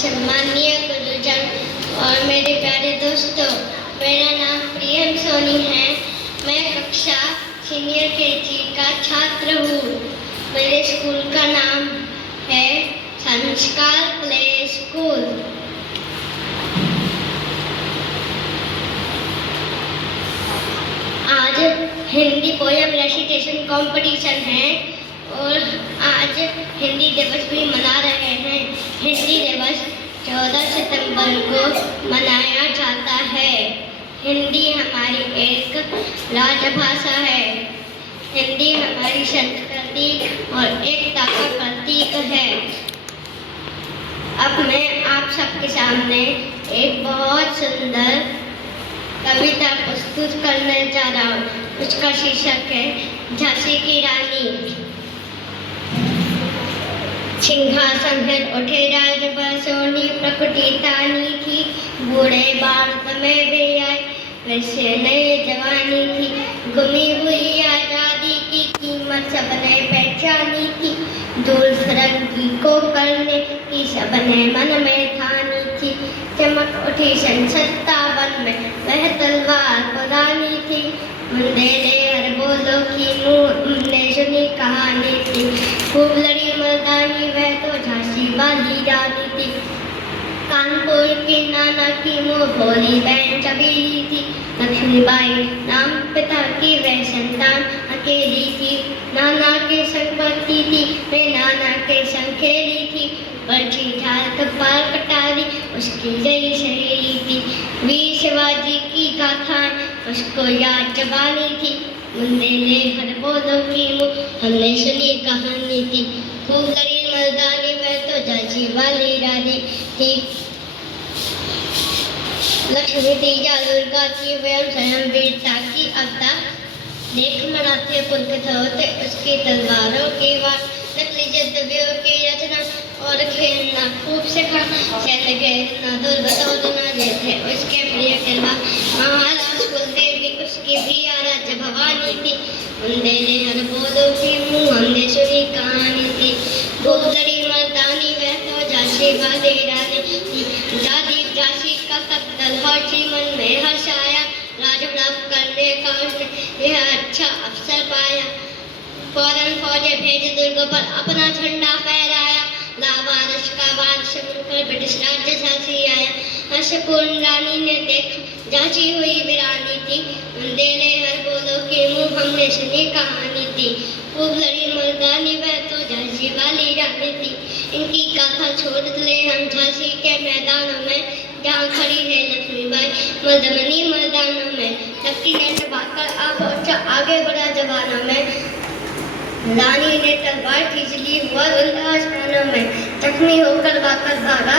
सम्मानीय गुरुजन और मेरे प्यारे दोस्तों, मेरा नाम प्रियम सोनी है। मैं कक्षा सीनियर केजी का छात्र हूँ। मेरे स्कूल का नाम है संस्कार प्ले स्कूल। आज हिंदी पोयम रेसिटेशन कंपटीशन है और आज हिंदी दिवस भी मना रहे हैं। हिंदी दिवस 14 सितंबर को मनाया जाता है। हिंदी हमारी एक राजभाषा है। हिंदी हमारी संस्कृति और एकता का प्रतीक है। अब मैं आप सबके सामने एक बहुत सुंदर कविता प्रस्तुत करने जा रहा हूँ। उसका शीर्षक है झांसी की रानी। सिंहासन पर उठे राज सोनी प्रकृति तानी थी। बूढ़े भारत में भी आए वैसे नई जवानी थी। गुमी हुई आजादी की कीमत सबने पहचानी थी। दूर फिरंगी को करने की सबने मन में ठानी थी। चमक उठी सन 57 में वह तलवार पुरानी थी। मुंडेरे हर बोलो की मुंह ने सुनी कहानी थी। खूब लड़ी मर्दानी वह तो झांसी वाली रानी थी। कानपुर की नाना की मुँह भोली बहन छबीली थी। लक्ष्मीबाई नाम पिता की वह संतान अकेली थी। नाना के संग पढ़ती थी वे नाना के संग खेली थी। बरछी ढाल कपाल कटारी उसकी गई सहेली थी। वीर शिवाजी की गाथाएं उसको याद जबानी थी। मुंडेले हर बोलो की मुँह हमने सुनी कहानी थी। खूब लड़ी मर्दानी वह तो झांसी वाली रानी थी। लक्ष्मी तीजा दुर्गा की वह स्वयं वीरता की अवतार। देख मराठे पुलकित होते उसकी तलवारों की वार। नकली जद्दवियों की रचना और खेलना खूब सिखा। सैन्य खेलना दुर्गतोदना थे उसके प्रिय खिलवा। महाराज कुलदेवी उसकी भी आराध्य भवानी थी। मुंडेले हर बोलो की मुँह हमने सुनी कहानी थी। खूब लड़ी मर्दानी वह तो झांसी वाली रानी थी। दादी झांसी का कत्ल हर मन में हर्ष आया। राज प्राप्त करने का उसने यह अच्छा अवसर पाया। फौरन फौजें भेज दुर्ग पर अपना झंडा फहराया। लावारिस का वारिस बनकर ब्रिटिश राज्य झांसी आया। हर्षपूर्ण रानी ने देखा झांसी हुई वीरानी थी। मुंडेले हर बोलो के मुँह हमने सुनी कहानी थी। खूब लड़ी मर्दानी वह तो झांसी वाली रानी थी। इनकी गाथा छोड़ ले हम झांसी के मैदानों में जहाँ खड़ी है लक्ष्मीबाई मर्दमनी मैदानों में। लक्ष्मी ने टपाकर आ पहुंचा आगे बढ़ा जवानों में। रानी ने तलवार खींच ली हुआ आसमानों में। जख्मी होकर वापस भागा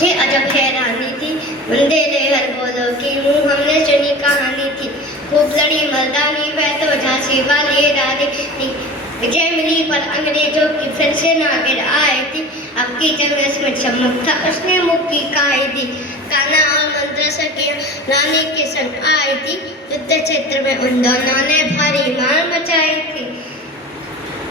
ये अजब हैरानी थी। मुंडेले हर बोलो की मुँह हमने सुनी कहानी थी। खूब लड़ी मर्दानी वह तो झांसी वाली रानी थी। विजय मिली पर अंग्रेजों की फिर से ना गिर आई थी। अब की जंग में चमक था उसने मुक्की खाई थी। कान्हा और मंत्र की रानी के संग आई थी। युद्ध क्षेत्र में उन दोनों ने भारी मार मचाई थी।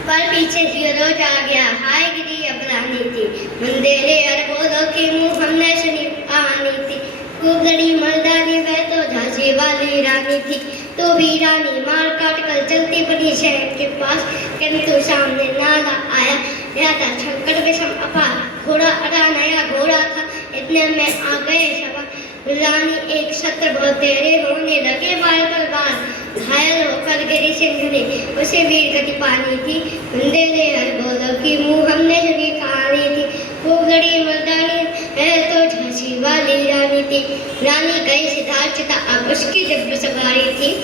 पर पीछे हीरो जा गया हाय गिरी अब रानी थी। मुंडेले हर बोलो की मुँह हमने सुनी कहानी थी। खूब लड़ी मर्दानी वह तो झांसी वाली रानी थी। तो भी रानी मार काट कर चलती बनी शहर के पास। किंतु सामने नाला आया यह था संकट विषम अपार। घोड़ा अड़ा नया घोड़ा था इतने में आ गए सवार। रानी एक सत्र बहुत तेरे होने लगे बार पर बार। घायल होकर गिरी सिंधुनी उसे वीर गति पानी थी। मुंडेले हर बोलो की मुँह हमने सुनी कहानी थी। खूब लड़ी मर्दानी वह तो झांसी वाली रानी थी। रानी गई सिद्धार्थ चिता अब उसकी जब सवारी थी।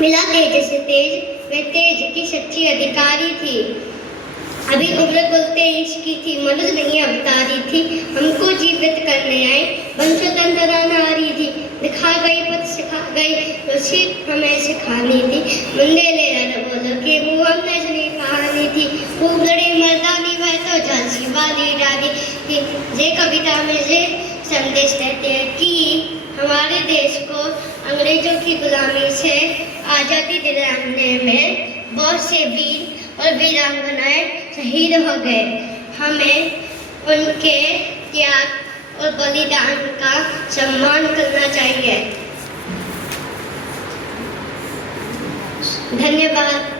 मिला तेज से तेज वे तेज की सच्ची अधिकारी थी। अभी उम्र कुलते इसकी थी मनुष्य नहीं अवतारी थी। हमको जीवित करने आए वंशतंत्रा नारी थी। दिखा गई पथ सिखा गई रुचि हमें सिखानी थी। मुंडेले हर बोलो के मुँह हमने सुनी कहानी थी। खूब लड़ी मर्दानी वह तो झांसी वाली रानी थी। ये कविता में ये संदेश देते हैं कि हमारे देश को अंग्रेजों की गुलामी से आज़ादी दिलाने में बहुत से वीर और वीरांगनाएं शहीद हो गए। हमें उनके त्याग और बलिदान का सम्मान करना चाहिए। धन्यवाद।